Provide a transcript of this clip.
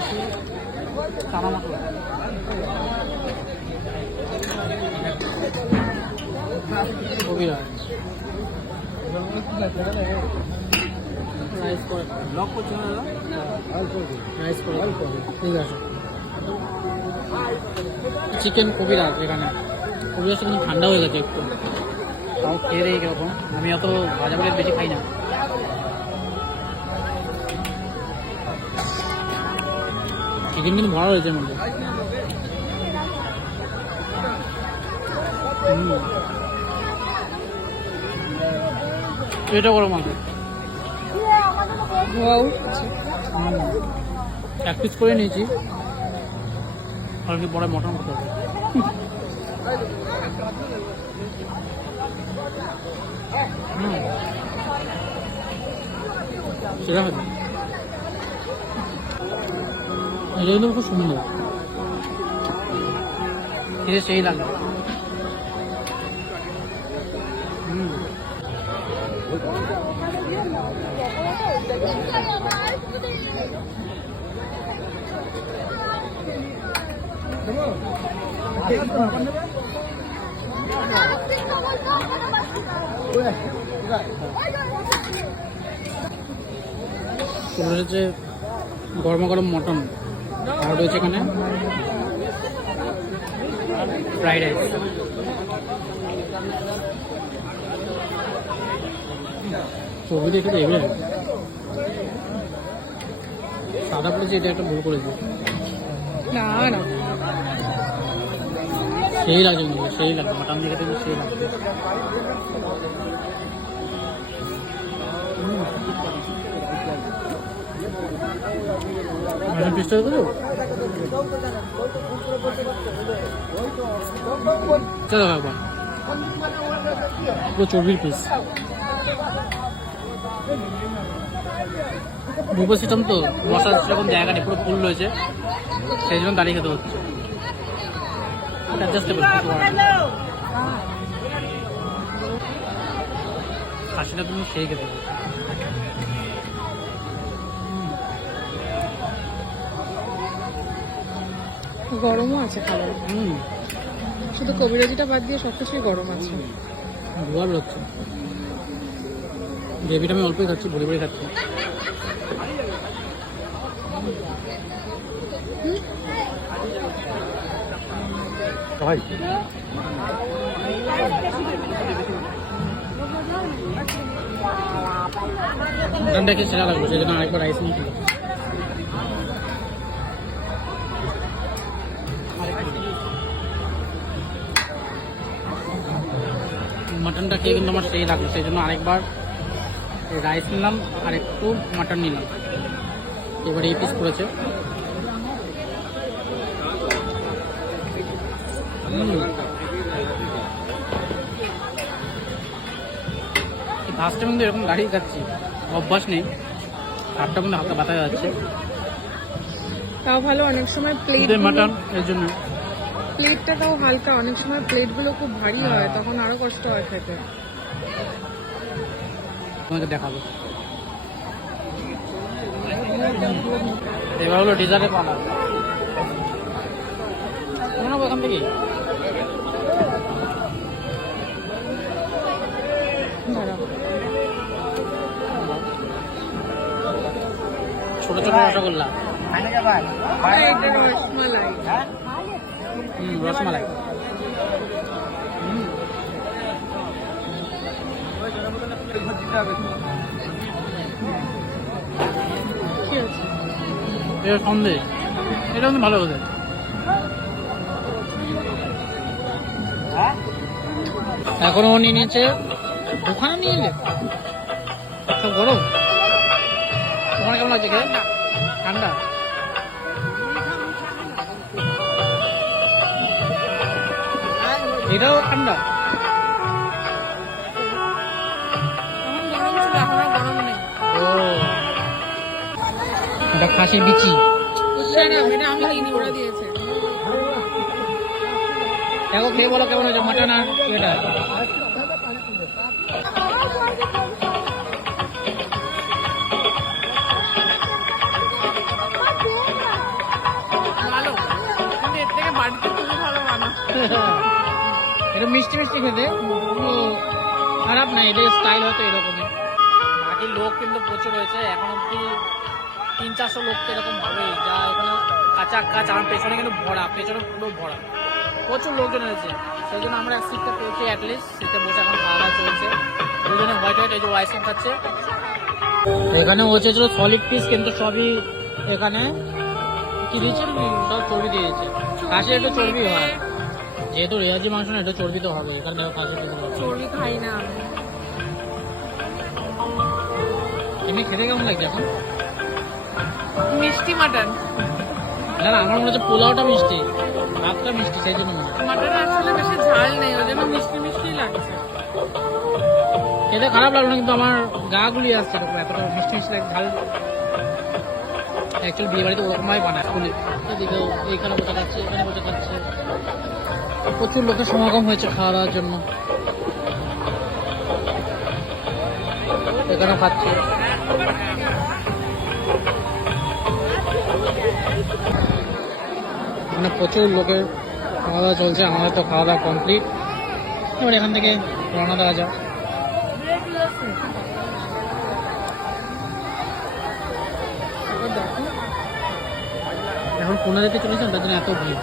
রয়েছে চানা মটর। কবিরা রাইস করে ব্লক করছে না দাদা? রাইস করে ঠিক আছে। চিকেন কবিরাজ এখানে। কবিরাজটা কিন্তু ঠান্ডা হয়ে গেছে একটু, তাও খেয়ে দেয় কিরকম। আমি অত ভাজা ভাজা বেশি খাই না। চিকেন কিন্তু ভরা হয়েছে এর মধ্যে। এটা গরম আছে। এক পিস করে নিয়েছি, আর কি বড় মটন করতে হবে। সেটা হবে, এটা কিন্তু খুব সুন্দর খেতে, সেই লাগে। চলে এসেছে গরমা গরম মটন, আর রয়েছে এখানে ফ্রাইড রাইস। ছবিটা একটু এগিয়ে সাদা পড়েছে, এটা একটা ভুল করেছে। না না, সেই লাগছে, সেই লাগবে মটন দিকে থেকে, সেই লাগবে। পিসটা করো, চলো বাবা, পুরো 24 পিস। বুফে সিস্টেম তো, মশলা সেরকম জায়গা নেই, পুরো ফুল রয়েছে, সেই জন্য দাঁড়িয়ে খেতে হচ্ছে। অ্যাডজাস্টেবল খাসিটা তুমি সেই খেতে হবে। গরমও আছে খাবার, শুধু কবিরাজিটা বাদ দিয়ে সব কিছুই গরম আছে। ধোয়া বেরোচ্ছে, গ্রেভিটা আমি অল্পই খাচ্ছি, ভরে ভরে খাচ্ছি। মটনটা খেয়ে সেরা লাগবে, সেই জন্য আরেকবার রাইস নিয়ে খেলাম। মটনটা খেয়ে কিন্তু আমার সেই লাগলো, সেই জন্য আরেকবার রাইস নিলাম আর একটু মটন নিলাম। এবার এই পিস করেছে, ফার্স্টে কিন্তু এরকম দাঁড়িয়ে খাচ্ছি, অভ্যাস নেই, হাতটা কিন্তু হালকা ব্যথা যাচ্ছে। তাও ভালো, অনেক সময় প্লেট মটন এর জন্য প্লেটটা তাও হালকা, অনেক সময় প্লেটগুলো খুব ভারী হয়, তখন আরো কষ্ট হয় খেতে। তোমাকে দেখাবো। এবার হলো ডিজার্টের পালা, নেবো এখান থেকে। ছোট ছোট রসগোল্লা, রসমালাই। এটা সন্দেশ, এটা কিন্তু ভালো হতে। এখনো নিয়ে নিয়েছে, ওখানে নিয়ে এলে সব গরম। ওখানে কেমন লাগছে খেয়ে? ঠান্ডা। এটাও ঠান্ডা। ও, এটা খাসির বিচি। দেখো খেয়ে বলো কেমন হয়েছে মাটন আর এটা। এটা মিষ্টি মিষ্টি খেতে, কোনো খারাপ না, এদের স্টাইল হয়তো এরকমই। বাকি লোক কিন্তু প্রচুর হয়েছে, এখন অব্দি 300-400 লোক তো এরকম হবেই, যা এখানে কাঁচা কাঁচ। আমার পেছনে কিন্তু ভরা, পেছনে পুরো ভরা, প্রচুর লোকজন হয়েছে। সেই জন্য আমরা এক সিটটা পেয়েছি অ্যাটলিস্ট, সিটে বসে এখন খাওয়া দাওয়া চলছে। দুজনে হোয়াইট হোয়াইট এই যে আইসক্রিম খাচ্ছে। এখানে হচ্ছে সলিড পিস, কিন্তু সবই এখানে কি দিয়েছে, সব চর্বি দিয়েছে। খাসি একটু চর্বি হয়, যেহেতু রেয়াজি মাংস না, একটু চর্বি তো হবে। এখানে দেখো খাসি চর্বি খাই না আমি। এমনি খেতে কেমন লাগছে এখন? মিষ্টি মাটন। না না, আমার মনে হচ্ছে পোলাওটা মিষ্টি, ভাতটা মিষ্টি, সেই জন্য মনে হয়। মাটন আসলে বেশি ঝাল নেই, ওই জন্য মিষ্টি মিষ্টি লাগছে। খেতে খারাপ লাগলো না, কিন্তু আমার গা গুলিয়ে আসছে এরকম, এতটা মিষ্টি মিষ্টি লাগে, ঝাল। অ্যাকচুয়ালি বিয়ে বাড়িতে ওরকমভাবে বানায় ফুলি। এদিকেও এইখানে বসে খাচ্ছে, এখানে বসে খাচ্ছে, প্রচুর লোকের সমাগম হয়েছে খাওয়া দাওয়ার জন্য। এখানেও খাচ্ছে। মানে প্রচুর লোকের খাওয়া দাওয়া চলছে, আমাদের তো খাওয়া দাওয়া কমপ্লিট। এবার এখান থেকে রওনা দেওয়া যাক। এখন কোনা যেতে চলেছে, তার জন্য এত ভিড়।